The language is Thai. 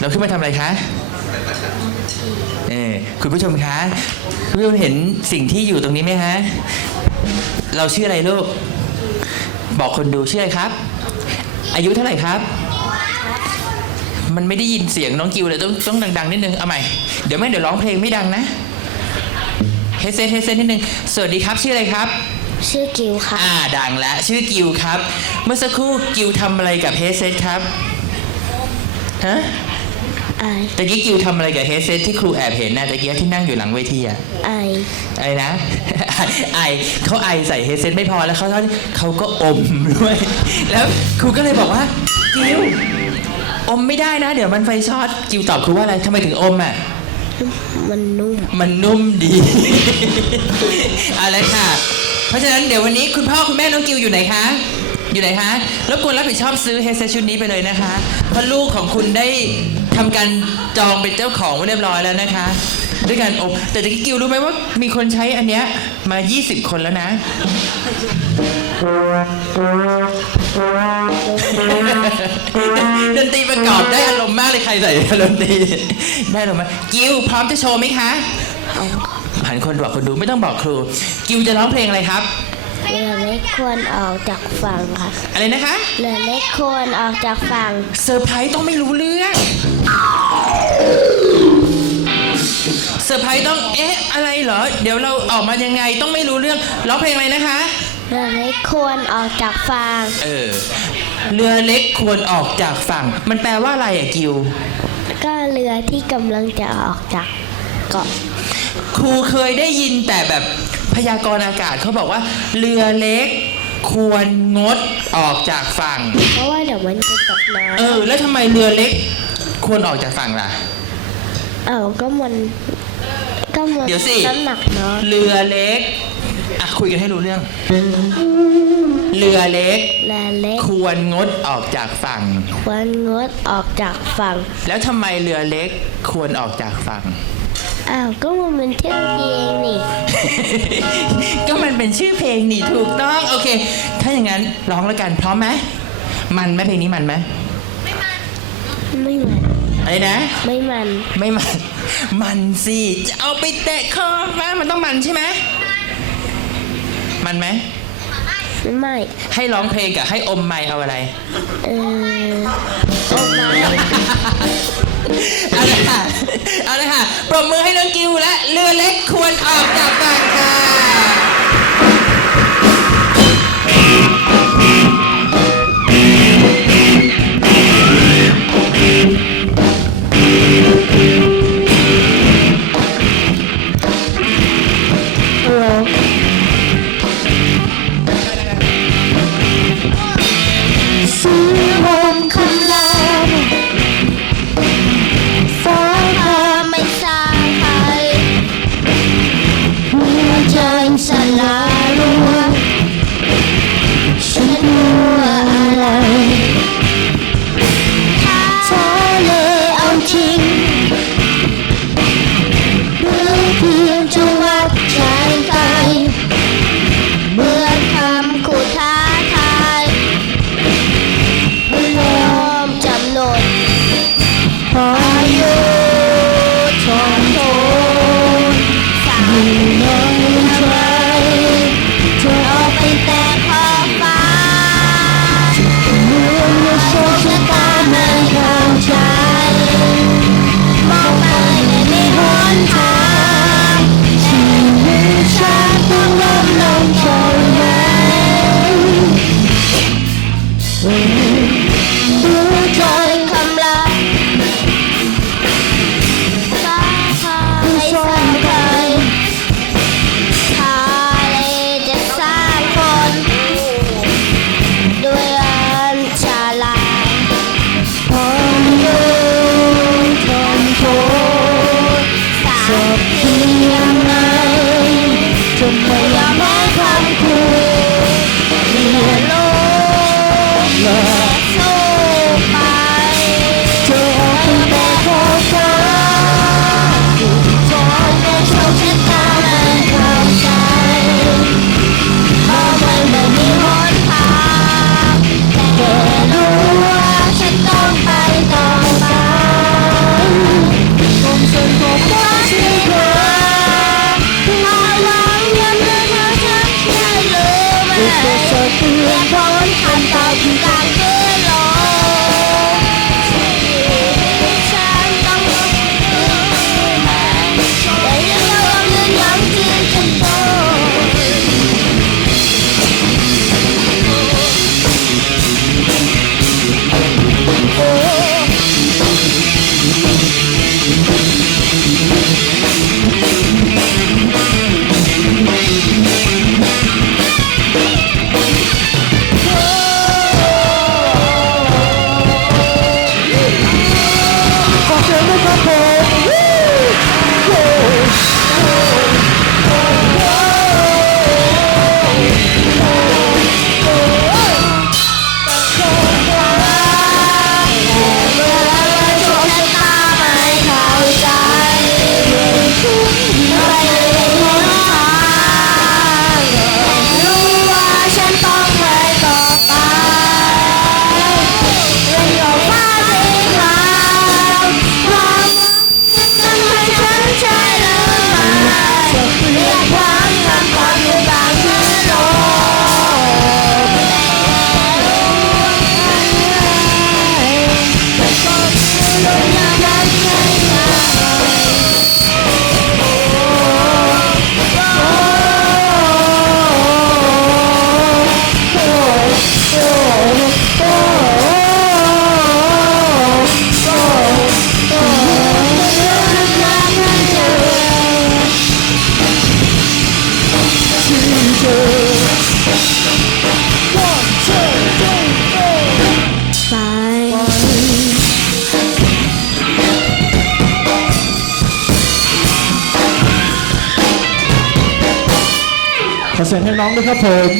เราขึ้นมาทำอะไรคะเออคุณผู้ชมคะคุณผู้ชมเห็นสิ่งที่อยู่ตรงนี้ไหมฮะ เราชื่ออะไรลูก บอกคนดูชื่ออะไรครับ อายุเท่าไหร่ครับ มันไม่ได้ยินเสียงน้องกิวเลยต้องต้องดัง ๆ นิดนึง เอาใหม่ เดี๋ยวไม่เดี๋ยวร้องเพลงไม่ดังนะ เฮดเซตเฮดเซตนิดนึง สวัสดีครับชื่ออะไรครับ ชื่อกิวค่ะอ่าดังแล้วชื่อกิวครับ เมื่อสักครู่กิวทำอะไรกับเฮดเซตครับ ฮะไอตะกี้กิวทำอะไรกับเฮดเซตที่ครูแอบเห็นนะตะกี้ที่นั่งอยู่หลังเวทีอะไออะไรนะไอเขาไอใส่เฮดเซตไม่พอแล้วเขาเขาก็อมด้วย แล้วครูก็เลยบอกว่ากิวอมไม่ได้นะ เดี๋ยวมันไฟช็อตกิวตอบครูว่าอะไรทำไมถึงอมอะมันนุ่ม มันนุ่มดีเอาละค่ะ เพราะฉะนั้นเดี๋ยววันนี้คุณพ่อคุณแม่น้องกิวอยู่ไหนคะ อยู่ไหนคะรบกวนรับผิดชอบซื้อเฮดเซตชุดนี้ไปเลยนะคะ เพราะลูกของคุณได้ทำการจองเป็นเจ้าของไว้เรียบร้อยแล้วนะคะ ด้วยการอบแต่ตะกี้กิวรู้ไหมว่ามีคนใช้อันเนี้ยมา 20 คนแล้วนะ ดนตรีประกอบได้อารมณ์มากเลยใครใส่ดนตรีได้อารมณ์มากกิวพร้อมจะโชว์ไหมคะเอาหันคนบอกคนดูไม่ต้องบอกครู กิวจะร้องเพลงอะไรครับ เรือเล็กควรออกจากฝั่งค่ะอะไรนะคะเรือเล็กควรออกจากฝั่งเซอร์ไพรส์ต้องไม่รู้เรื่องเซอร์ไพรส์ต้องเอ๊ะอะไรเหรอ เดี๋ยวเราออกมายังไงต้องไม่รู้เรื่องร้องเพลงอะไรนะคะ เรือเล็กควรออกจากฝั่งเออเรือเล็กควรออกจากฝั่ง มันแปลว่าอะไรอะกิว ก็เรือที่กำลังจะออกจากเกาะครูเคยได้ยินแต่แบบ พยากรณ์อากาศเขาบอกว่า เรือเล็ก ควรงดออกจากฝั่ง เพราะว่าเดี๋ยวมันจะตกน้เออ แล้วทำไมเรือเล็ก ควรออกจากฝั่งล่ะำเอ้าก็มันก็มันเดี๋ยวสิ น้ำหนักเนาะเรือเล็กอะคุยกันให้รู้เรื่อง เรือเล็กเรือเล็กควรงดออกจากฝั่ง ควรงดออกจากฝั่ง แล้วทำไมเรือเล็กควรออกจากฝั่ง อ้าว ก็มันเป็นเที่ยวเพลงนี่ ก็มันเป็นชื่อเพลงนี่ถูกต้องโอเค ถ้าอย่างนั้นร้องแล้วกันพร้อมไหมมันไหมเพลงนี้มันไหมไม่มัน อะไรนะ ไม่มัน ไม่มัน มันสิจะเอาไปแตะคอมามันต้องมันใช่ไหมมันไหมไม่ ให้ร้องเพลงกับให้อมไมค์เอาอะไร เออโอ้ไม่ เอาเลยค่ะ เอาเลยค่ะ ปรบมือให้น้องกิวและเรือเล็กควรออกจากฝั่งค่ะ อย่ามองคำคืน เกิดสตือนร้อนทันตาพิการเขอเสียงให้น้องด้วยครับผม